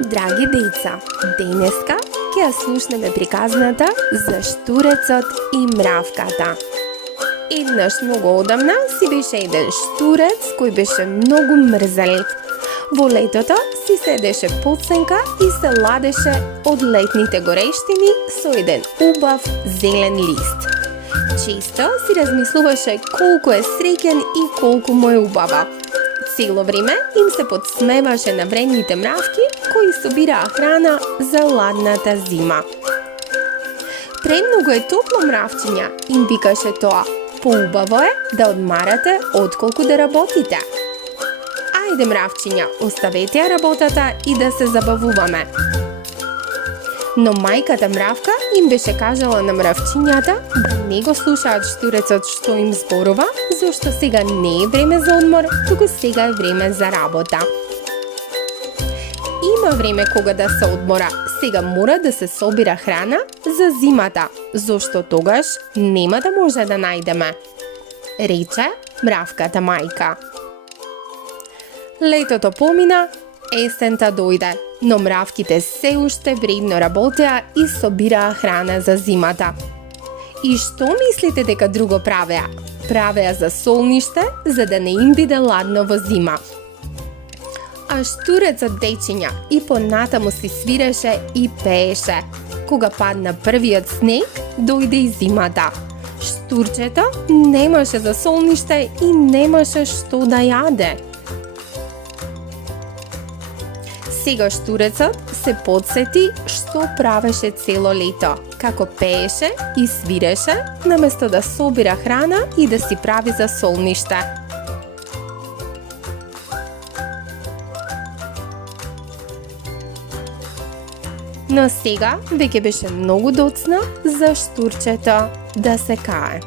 Драги деца, денеска ќе ја слушнеме приказната за штурецот и мравката. Еднаш многу одамна си беше еден штурец кој беше многу мрзелив. Во летото си седеше под сенка и се ладеше од летните горештини со еден убав зелен лист. Често си размислуваше колку е среќен и колку му е убава. Цело време им се подсмеваше на вредните мравки кои собираа храна за ладната зима. Премногу е топло, мравчиња, им викаше тоа. Поубаво е да одмарате отколку да работите. Ајде, мравчиња, оставете ја работата и да се забавуваме. Но мајката мравка им беше кажала на мравчињата да не го слушаат штурецот што им зборува, зашто сега не е време за одмор, туку сега е време за работа. Има време кога да се одмора, сега мора да се собира храна за зимата, зашто тогаш нема да може да најдеме, рече мравката мајка. Летото помина, есента дојде, но мравките се уште вредно работеа и собираа храна за зимата. И што мислите дека друго правеа? Правеа за солниште, за да не им биде ладно во зима. А штурецот, дечиња, и понатаму си свиреше и пееше. Кога падна првиот снег, дојде и зимата. Штурчето немаше за солниште и немаше што да јаде. Сега штурецот се подсети што правеше цело лето, како пееше и свиреше, наместо да собира храна и да си прави за солниште. Но сега веќе беше многу доцна за штурчето да се кае.